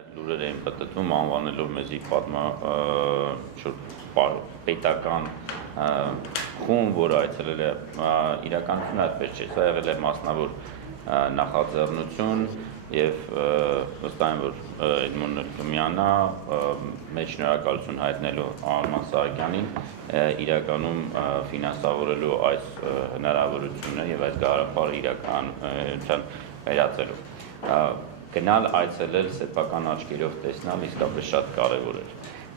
Լուրեր էին պատտվում անվանելով մեզի պետական խումբ, որը այցելել է իրականությունը այդպես չէ, սա եղել է մասնավոր նախաձեռնություն եւ վստահ եմ, որ Էդմոն կմիանա մեծ շնորհակալություն հայտնելու Արման Սահակյանին իրականում ֆինանսավորելու այս հնարավորությունը եւ այս գաղափարը իրականության վերածելու գնալ այցելել սեփական աչքերով տեսնալ իսկապես շատ կարևոր էր։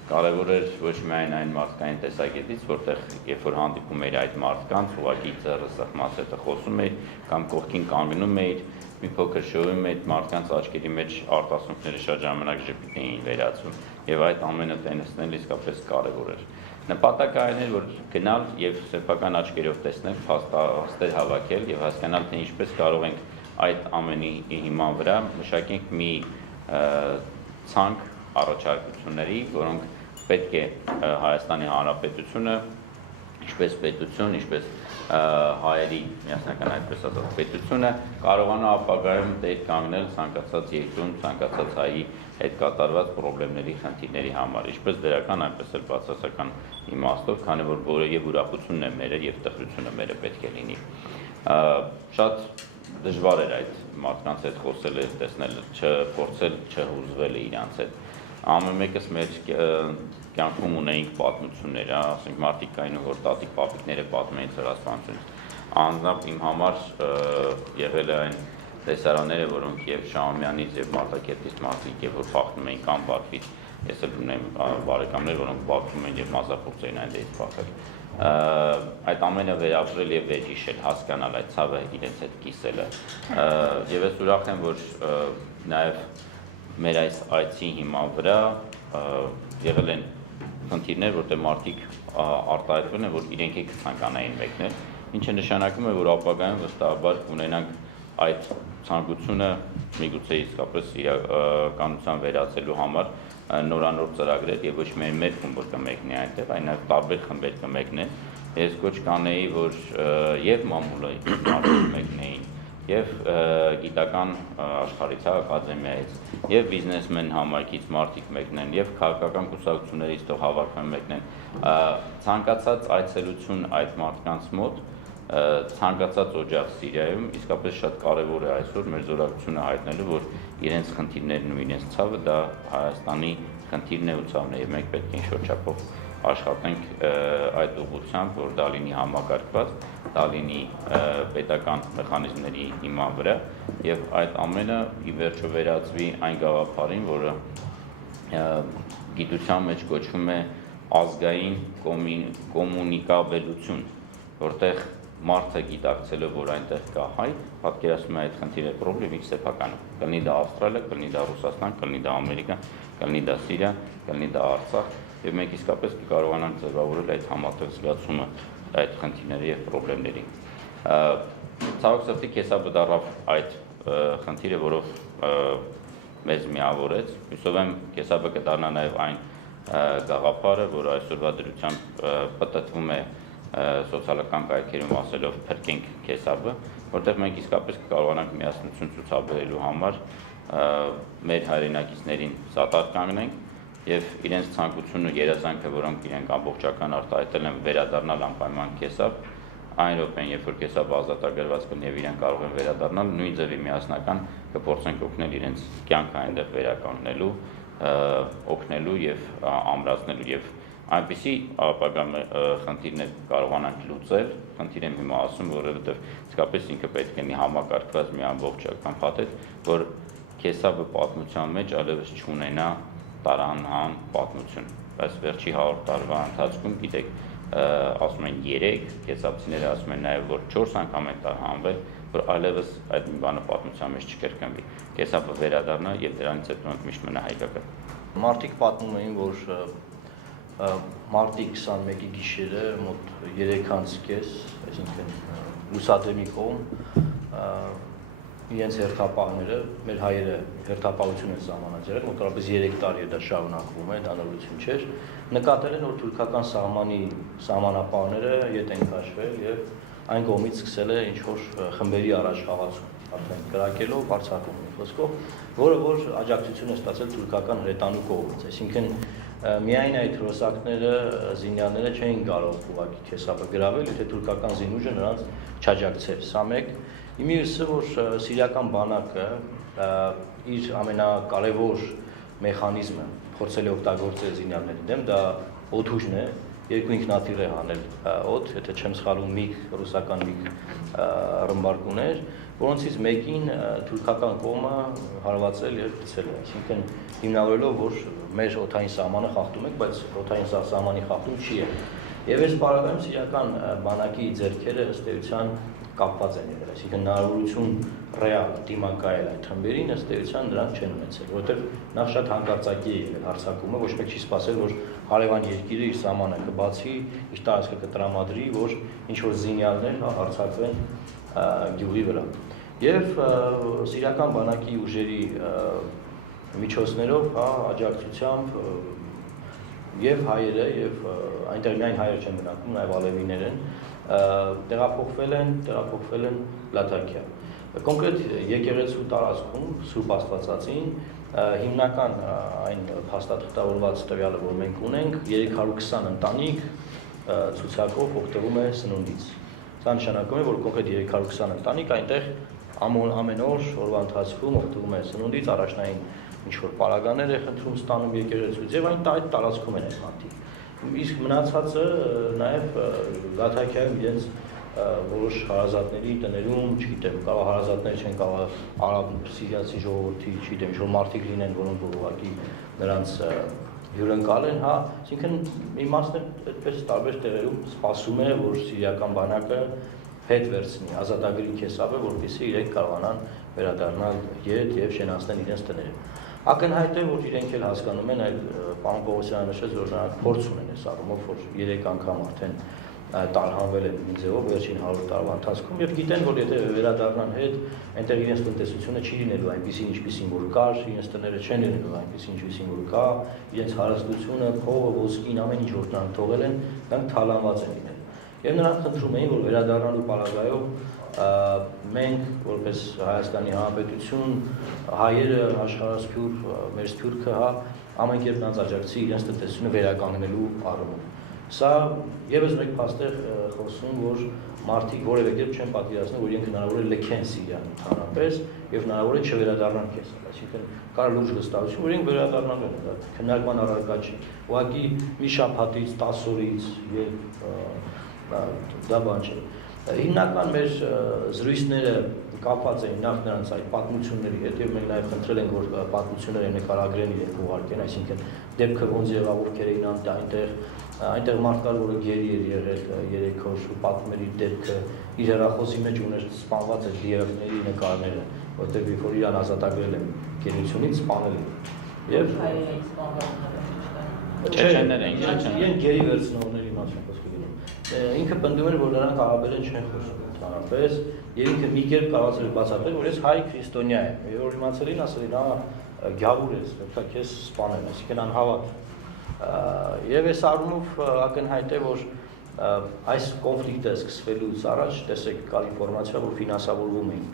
Կարևոր էր ոչ միայն այն մարդկային տեսակետից, որտեղ երբ որ հանդիպում էր այդ մարդկանց, ուղղակի ձեռը սեղմած հետը խոսում էր կամ կողքին կանգնում էր, մի փոքր շոյում այդ մարդկանց աչքերի մեջ արտասուքները շատ ժամանակ ժպիտ էին վերածվում եւ այդ ամենը տեսնել իսկապես կարևոր էր։ Նպատակը այն էր, որ գնալ եւ սեփական աչքերով տեսնել, փաստեր հավաքել եւ հասկանալ, թե ինչպես կարող ենք այդ ամենի հիման վրա մշակենք մի ցանկ առաջարկությունների, որոնք պետք է Հայաստանի Հանրապետությունը, ինչպես պետություն, ինչպես հայերի միասնական այդպես ասած պետությունը կարողանա ապագայում տեր կանգնել ցանկացած երկրում, ցանկացած հայի հետ կատարված խնդիրների խնդիրների համար, ինչպես դրական, այնպես էլ բացասական իմաստով, քանի որ որը եւ ուրախությունն է մերը եւ տխրությունը մերը պետք է լինի։ Շատ դժվար էր այդ մարդկանց հետ խոսել, տեսնել, չփորձել, չհուզվել իրանց հետ։ Ամեն մեկս մեր կյանքում ունեինք պատմություններ, ասենք մարդիկ կային, որ տատիկ պապիկները պատմում էին ցեղասպանությունից։ Անձամբ իմ համար եղել է այն տեսարանները, որոնք եւ Շահումյանից եւ Մարտակերտից մարդիկ եւ որ փախնում էին կամ Բաքվից, ես էլ ունեմ բարեկամներ, որոնք Բաքվում են եւ մազախոս էին այնտեղից փախել։ Այդ ամենը վերապրել եւ վերհիշել, հասկանալ այդ ցավը իրենց հետ կիսելը։ Եվ ես ուրախ եմ, որ նաեւ մեր այս այցի հիման վրա եղել են խնդիրներ, որտեղ մարդիկ արտահայտվում են, որ իրենք էլ կցանկանային մեկնել, ինչը նշանակում է, որ ապագայում վստահաբար կունենանք այդ ցանկությունը միգուցե իսկապես իրականության վերածելու համար նորանոր ծրագրեր եւ ոչ միայն մեր խումբը կմեկնի այնտեղ, այլ նաեւ տարբեր խմբեր կմեկնեն։ Ես կոչ կանեի, որ եւ մամուլը մարդիկ մեկնեին, եւ գիտական աշխարհից, ակադեմիայից, եւ բիզնեսմեն համայնքից մարդիկ մեկնեն, եւ քաղաքական կուսակցություններից թող հավաքվեն մեկնեն, ցանկացած այցելություն այդ մարդկանց մոտ, ցանկացած օջախ Սիրիայում իսկապես շատ կարեւոր է այսօր մեր զորակցությունը հայտնելու, որ իրենց խնդիրներն ու իրենց ցավը դա Հայաստանի խնդիրն է ու ցավն է, եւ մենք պետք է ինչ-որ չափով աշխատենք այդ ուղղությամբ, որ դա լինի համակարգված, դա լինի պետական մեխանիզմների հիման վրա եւ այդ ամենը ի վերջո վերածվի այն գաղափարին, որը գիտության մեջ կոչվում է ազգային կոմունիկաբելություն, որտեղ մարդը գիտակցելով, որ այնտեղ կա հայ, պատկերացնում է այդ խնդիրը պրոբլեմի սեփականը։ Կլինի դա Ավստրալիա, կլինի դա Ռուսաստան, կլինի դա Ամերիկա, կլինի դա Սիրիա, կլինի դա Արցախ, եւ մենք իսկապես կկարողանանք ձևավորել այդ համատեղ զգացումը այդ խնդիրների եւ պրոբլեմների։ Ցավոք սրտի կեսաբը դառավ այդ խնդիրը, որով մեզ միավորեց։ Հուսով եմ կեսաբը կդառնա նաեւ այն գաղափարը, որը այսօրվա դրությամբ պատտվում է սոցիալական կայքերում ասելով փրկենք կեսաբը, որտեղ մենք իսկապես կկարողանանք միասնություն ցուցաբերելու համար մեր հայրենակիցներին սատար կանգնենք եւ իրենց ցանկությունը երազանքը, որոնք իրենք ամբողջական արտահայտել են վերադառնալ անպայման կեսապ, այն րոպեն, երբ որ կեսապը ազատագրված կլինի եւ իրենք կարող են վերադառնալ, նույն ձևի միասնական կփորձենք օգնել իրենց կյանքը այնտեղ վերականգնելու, օգնելու եւ ամրացնելու եւ այնպիսի ապագա խնդիրներ կարողանանք լուծել, խնդիր եմ հիմա ասում, որովհետեւ իսկապես ինքը պետք է լինի համակարգված մի ամբողջական փաթեթ, որ կեսապը պատմության մեջ այլևս չունենա տարանհան պատմություն, բայց վերջի 100 տարվա ընթացքում, գիտեք, ասում են 3, կեսապցիները ասում են նաև, որ 4 անգամ են տարհանվել, որ այլևս այդ մի բանը պատմության մեջ չկրկնվի։ Կեսապը վերադառնա եւ դրանից հետո մենք միշտ մնա հայկական։ Մարդիկ պատմում էին, որ մարտի 21-ի գիշերը մոտ 3:30, այսինքն լուսադրմի կողմ իրենց հերթապահները, մեր հայերը հերթապահություն են սահմանաձեռել, մոտավորապես 3 տարի է դա շարունակվում է, դա նորություն չէր, նկատել են, որ թուրքական սահմանի սահմանապահները ետ են քաշվել եւ այն կողմից սկսել է ինչ-որ խմբերի առաջխաղացում։ արդեն կրակելով հարձակում է խոսքով, որը որ աջակցություն է ստացել թուրքական հրետանու կողմից, այսինքն միայն այդ ռոսակները, զինյալները չէին կարող ուղղակի քեսապը գրավել, եթե թուրքական զինուժը նրանց չաջակցեր։ Սա մեկ։ Մյուսը, որ սիրիական բանակը իր ամենակարևոր մեխանիզմը փորձել է օգտագործել զինյալների դեմ, դա օդուժն է, երկու ինքնաթիռ է հանել օդ, եթե չեմ սխալվում, MiG ռուսական MiG ռմբարկուներ, որոնցից մեկին թուրքական կողմը հարվածել եւ գցել է, այսինքն հիմնավորելով, որ մեր օդային սահմանը խախտում ենք, բայց օդային սահմանի խախտում չի եղել։ Եվ այս պարագայում սիրիական բանակի ձեռքերը ըստ էության կապված են եղել, այսինքն հնարավորություն ռեալ դիմակայել այդ խմբերին ըստ էության նրանք չեն ունեցել, որովհետև նախ շատ հանկարծակի է եղել հարձակումը, ոչ մեկ չի սպասել, որ հարևան երկիրը իր սահմանը կբացի, իր տարածքը կտրամադրի, որ ինչ որ զինյալներ հարձակվեն գյուղի վրա։ Եվ սիրիական բանակի ուժերի միջոցներով, աջակցությամբ եւ հայերը եւ այնտեղ միայն հայեր չեն բնակվում, նաեւ ալևիներ են, տեղափոխվել են Լաթաքիա։ Կոնկրետ եկեղեցու տարածքում Սուրբ Աստվածածին հիմնական այն փաստաթղթավորված տվյալը, որ մենք ունենք, 320 ընտանիք ցուցակով օգտվում է սնունդից։ Սա նշանակում է, որ կոնկրետ 320 ընտանիք այնտեղ ամեն օր օրվա ընթացքում օգտվում է սնունդից, առաջնային ինչ-որ պարագաներ է խնդրում ստանում եկեղեցուց եւ այդ տարածքում են այդ մարդիկ։ Իսկ մնացածը նաեւ Լաթաքիայում իրենց որոշ հարազատների տներում, չգիտեմ, կարող հարազատներ չեն, կարող արաբ սիրիացի ժողովրդի, չգիտեմ, ինչ-որ մարդիկ լինեն, որոնք ուղղակի նրանց հյուրընկալ են, հա, այսինքն իմաստն այդպես տարբեր տեղերում սպասում է, որ սիրիական բանակը հետ վերցնի ազատագրի քեսապը, որպեսզի իրենք կարողանան վերադառնալ ետ եւ շենացնել իրենց տները։ Ակնհայտ է, որ իրենք էլ հասկանում են, այլ պարոն Պողոսյանը նշեց, որ նրանք փորձ ունեն այս առումով, որ 3 անգամ արդեն տարհանվել են մի ձևով վերջին 100 տարվա ընթացքում եւ գիտեն, որ եթե վերադառնան հետ, այնտեղ իրենց տնտեսությունը չի լինելու այնպեսին, ինչպեսին որ կար, իրենց տները չեն լինելու այնպեսին, ինչպեսին որ կա, իրենց հարստությունը, փողը, ոսկին, ամեն ինչ որ նրանք թողել են, դրանք թալանված են լինել։ Եվ նրանք խնդրում էին, որ վերադառնալու պարագայով մենք, որպես Հայաստանի Հանրապետություն, հայերը, աշխարհասփյուր, մեր սփյուռքը, հա, ամեն կերպ նրանց աջակցի իրենց տնտեսությունը վերականգնելու առումով։ Սա եւս մեկ փաստ է խոսում, որ մարդիկ որևէ կերպ չեն պատկերացնում, որ իրենք հնարավոր է լքեն Սիրիան ընդհանրապես եւ հնարավոր է չվերադառնան քեզ։ Այսինքն կար լուրջ վստահություն, որ իրենք վերադառնալու են, դա քննարկման առարկա չի։ Ուղղակի մի շաբաթից, 10 օրից եւ դա բան չէ։ Հիմնական մեր զրույցները կապված էին նախ նրանց այդ պատմությունների հետ եւ մենք նաեւ խնդրել ենք, որ պատմությունները նկարագրեն իրենք ուղարկեն, այսինքն դեպքը ոնց եղավ, ովքեր էին այնտեղ մարդ կար, որը գերի էր եղել 3 օր ու պատմել իր դեպքը, իր հեռախոսի մեջ ուներ սպանված այդ դիակների նկարները, որտեղ երբ որ իրան ազատագրել են գերությունից, սպանել են։ Եվ իրենք գերի վերցնողների մասին խոսքը գնում։ Ինքը պնդում էր, որ նրանք արաբերեն չեն խոսում ընդհանրապես, եւ ինքը մի կերպ կարողացել է բացատրել, որ ես հայ քրիստոնյա եմ, եւ որ իմացել են, ասել են, հա, գյավուր ես, պետք է քեզ սպանել, այսինքն անհավատ։ Եվ այս առումով ակնհայտ է, որ այս կոնֆլիկտը սկսվելուց առաջ, տեսեք, կար ինֆորմացիա, որ ֆինանսավորվում էին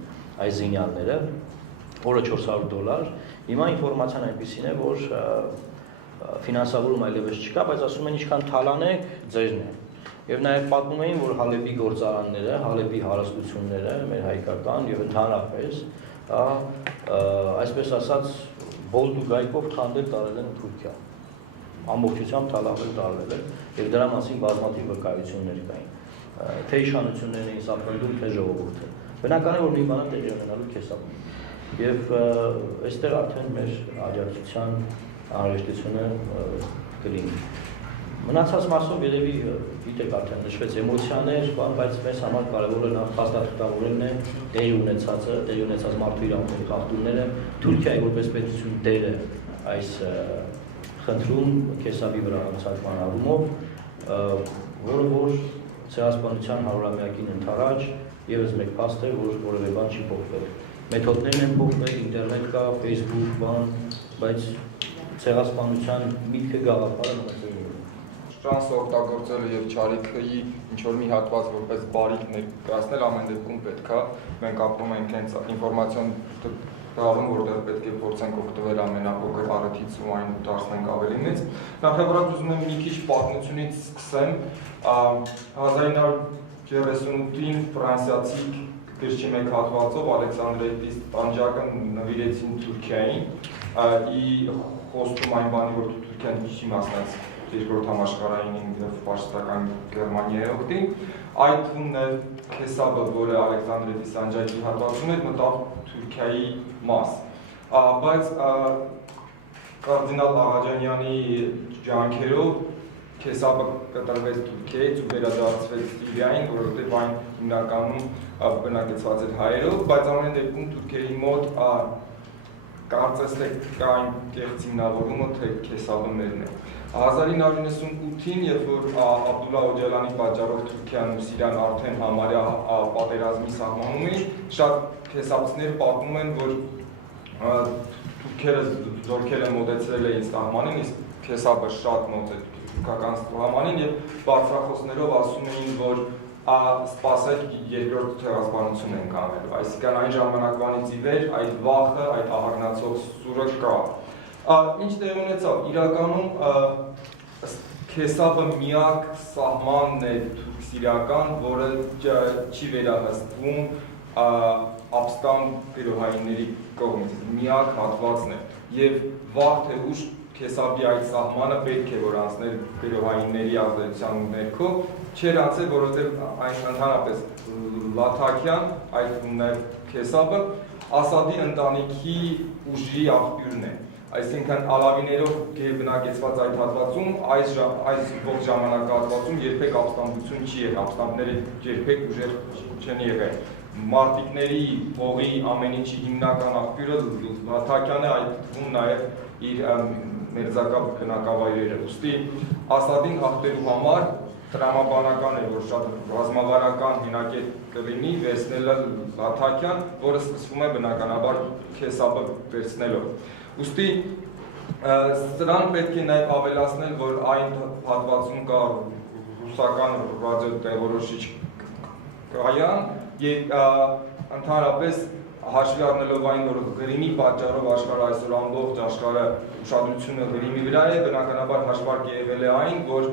այս զինյալները, օրը $400, հիմա ինֆորմացիան այնպեսին է, որ ֆինանսավորում այլևս չկա, բայց ասում են, ինչքան թալանեք, ձերն է։ Եվ նաև պատմում էին, որ Հալեպի գործարանները, Հալեպի հարստությունները, մեր հայկական եւ ընդհանրապես, այսպես ասած, բոլտ ու գայքով քանդել տարել են Թուրքիա։ Ամբողջությամբ թալավել տարվել են եւ դրա մասին բազմաթիվ վկայություններ կային։ Թե իշխանություններն էին սապրում, թե ժողովուրդը։ Բնական է, որ մի բանը տեղի ունենալու քեսապ։ Եվ այստեղ արդեն մեր աջակցության անհրաժեշտությունը կլինի։ Մնացած մասով երևի գիտեք արդեն նշվեց էմոցիաներ, բայց մեզ համար կարևոր է նախ փաստաթղթավորելն է տեղի ունեցած մարդու իրավունքների խախտումները, Թուրքիայի որպես պետություն դերը այս խնդրում քեսապի վրա հարձակման առումով, որը որ ցեղասպանության 100-ամյակին ընդառաջ եւս մեկ փաստ է, որ որևէ բան չի փոխվել։ Մեթոդներն են փոխվել, ինտերնետ կա, Facebook, բան, բայց ցեղասպանության միտքը գաղափարը մնացել է։ շանսը օգտագործելը եւ ճարիքի ինչ որ մի հատված որպես բարիք ներկայացնել ամեն դեպքում պետք է մենք ապրում ենք հենց ինֆորմացիոն դարում, որտեղ պետք է փորձենք օգտվել ամենափոքր առիթից ու այն դարձնենք ավելի մեծ։ Նախավորած ուզում եմ մի քիչ պատմությունից սկսեմ 1938-ին ֆրանսիացի գրչի մեկ հատվածով Ալեքսանդրիադիս տանջակը նվիրեցին Թուրքիային ի խոստում այն բանի, որ Թուրքիան չի մասնած երկրորդ համաշխարհային եւ ֆաշիստական Գերմանիայի օգտին, այդ թվում նաեւ Քեսաբը, որը Ալեքսանդրիադիս տանջակի հատվածում էր, մտավ Թուրքիայի մաս։ Բայց կարդինալ Աղաջանյանի ջանքերով Քեսաբը կտրվեց Թուրքիայից ու վերադարձվեց Սիրիային, որովհետև այն հիմնականում բնակեցված էր հայերով, բայց ամեն դեպքում Թուրքիայի մոտ կարծես թե կա այն կեղծ հիմնավորումը, թե Քեսաբը մերն է։ 1998-ին, երբ որ Աբդուլլա Օջալանի պատճառով Թուրքիան ու Սիրիան արդեն համարյա պատերազմի սահմանում էին, շատ քեսաբցիներ պատմում են, որ թուրքերը զորքերը մոտեցրել էին սահմանին, իսկ Քեսաբը շատ մոտ էր թուրքական սահմանին եւ բարձրախոսներով ասում էին, որ սպասեք երկրորդ ցեղասպանություն են կանելու, այսինքն այն ժամանակվանից ի վեր այդ վախը, այդ ահագնացող սուրը կա։ Ինչ տեղ ունեցավ, իրականում Քեսաբը միակ սահմանն է թուրք-սիրիական, որը չի վերահսկվում ապստամ գրոհայինների կողմից, միակ հատվածն է, եւ վաղ թե ուշ Քեսաբի այդ սահմանը պետք է որ անցներ գրոհայինների ազդեցության ներքո, չէր անցել, որովհետև այն ընդհանրապես Լաթաքյան, այդ նաեւ Քեսաբը Ասադի ընտանիքի ուժի աղբյուրն է, այսինքն ալավիներով գերբնակեցված այդ հատվածում, այս ողջ ժամանակահատվածում երբեք ապստամբություն չի եղել, ապստամբները երբեք ուժեր չեն եղել։ Մարտիկների հողի ամեն ինչի հիմնական աղբյուրը Լաթաքյան է, այդ թվում նաեւ իր մերձակա բնակավայրերը, ուստի Ասադին հաղթելու համար տրամաբանական է, որ շատ ռազմավարական հինակետ կլինի վերցնելը Լաթաքյան, որը սկսվում է բնականաբար Քեսաբը վերցնելով։ Ուստի սրան պետք է նաև ավելացնել, որ այն հատվածում կա ռուսական ռադիոտեղորոշիչ կայան եւ ընդհանրապես հաշվի առնելով այն, որ Ղրիմի պատճառով աշխարհը այսօր ամբողջ աշխարհը ուշադրությունը Ղրիմի վրա է, բնականաբար հաշվարկ եղել է այն, որ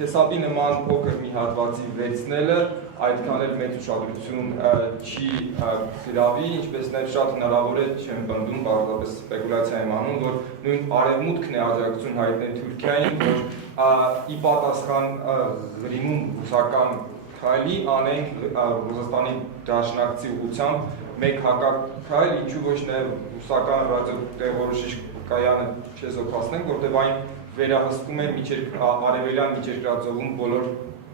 Քեսաբի նման փոքր մի հատվածի վերցնելը այդքան էլ մեծ ուշադրություն չի գրավի, ինչպես նաև շատ հնարավոր է չեմ պնդում, պարզապես սպեկուլյացիա եմ անում, որ նույն արևմուտքն է աջակցություն հայտնել Թուրքիային, որ ի պատասխան Ղրիմում ռուսական քայլի անենք Ռուսաստանի դաշնակցի ուղղությամբ մեկ հակաքայլ, ինչու ոչ նաև ռուսական ռադիոտեղորոշիչ կայանը չեզոքացնենք, որտեղ այն վերահսկում է արևելյան միջերկրածովում բոլոր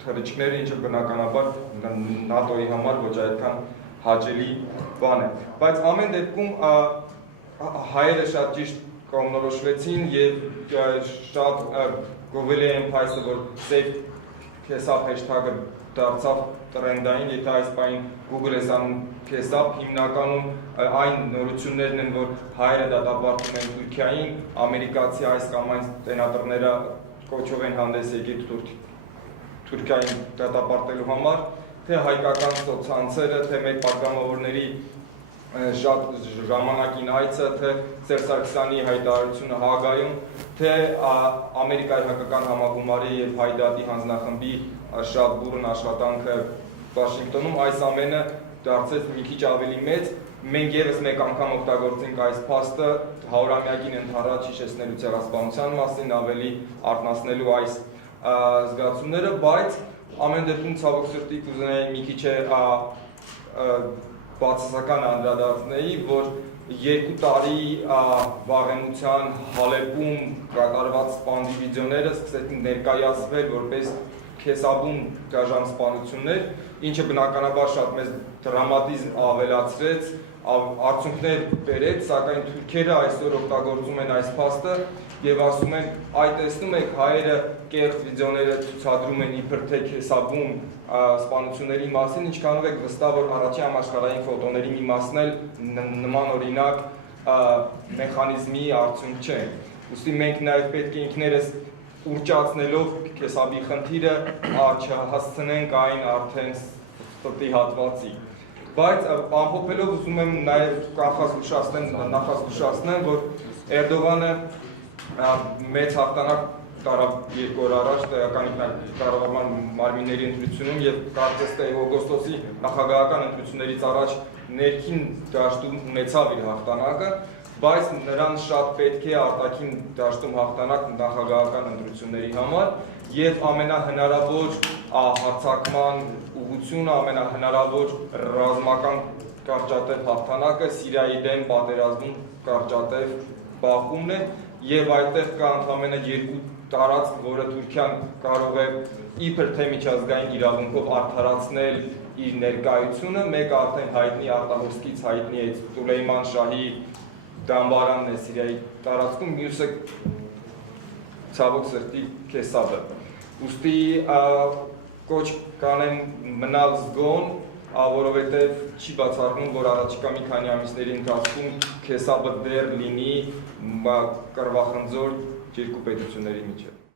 թռիչքները, ինչը բնականաբար ՆԱՏՕ-ի համար ոչ այդքան հաճելի բան է։ Բայց ամեն դեպքում հայերը շատ ճիշտ կողմնորոշվեցին եւ շատ գովելի են փայսը, որ Save Քեսաբ hashtag-ը դարձավ տրենդային, եթե այս պայն Google ես անում Քեսաբ, հիմնականում այն նորություններն են, որ հայերը դատապարտում են Թուրքիային, ամերիկացի այս կամ այն տենատրները կոչով են հանդես եկել Թուրքիային դատապարտելու համար, թե հայկական սոցցանցերը, թե մեր պատգամավորների շատ ժամանակին այցը, թե Սերժ Սարգսյանի հայտարարությունը Հաագայում, թե Ամերիկայի հայկական համագումարի եւ Հայդատի հանձնախմբի շատ բուրըն աշխատանքը Վաշինգտոնում, այս ամենը դարձեց մի քիչ ավելի մեծ, մենք եւս մեկ անգամ օգտագործենք այս փաստը 100-ամյակին ընդառաջ հիշեցնելու ցեղասպանության մասին, ավելի արտնասնելու այս զգացումները, բայց ամեն դեպքում ցավոք սրտի կուզենայի մի քիչ բացասական անդրադարձնեի, որ 2 տարի վաղեմության Հալեպում կատարված սպանդիվիդեոները սկսեցին ներկայացվել որպես Քեսաբում դաժան սպանություններ, ինչը բնականաբար շատ մեծ դրամատիզմ ավելացրեց, արդյունքներ բերեց, սակայն թուրքերը այսօր օգտագործում են այս փաստը եւ ասում են, այ տեսնում եք հայերը կեղծ վիդեոները ցուցադրում են իբր թե Քեսաբում սպանությունների մասին, ինչքանով եք վստահ, որ առաջին համաշխարհային ֆոտոների մի մասն էլ նման օրինակ մեխանիզմի արդյունք չեն։ Ուստի մենք նաեւ պետք է ինքներս ուռճացնելով քեսաբի խնդիրը չհասցնենք այն արդեն ստի հատվածի։ Բայց ամփոփելով ուզում եմ նաև նախազգուշացնեմ, որ Էրդողանը մեծ հաղթանակ տարավ 2 օր առաջ տեղական կառավարման մարմինների ընտրությունում եւ կարծես թե օգոստոսի նախագահական ընտրություններից առաջ ներքին դաշտում ունեցավ իր հաղթանակը, բայց նրան շատ պետք է արտաքին դաշտում հաղթանակ նախագահական ընտրությունների համար եւ ամենահնարավոր հարձակման ուղղությունը, ամենահնարավոր ռազմական կարճատև հաղթանակը Սիրիայի դեմ պատերազմում կարճատև բախումն է եւ այդտեղ կա ընդամենը 2 տարածք, որը Թուրքիան կարող է իբր թե միջազգային իրավունքով արդարացնել իր ներկայությունը, մեկը արդեն հայտնի Արտահոսքից հայտնի է Սուլեյման Շահի դամբարանն է Սիրիայի տարածքում, մյուսը ցավոք սրտի Քեսաբը։ Ուստի կոչ կանեմ մնալ զգոն, որովհետև չի բացառվում, որ առաջիկա մի քանի ամիսների ընթացքում Քեսաբը դեռ լինի կռվախնձոր երկու պետությունների միջև։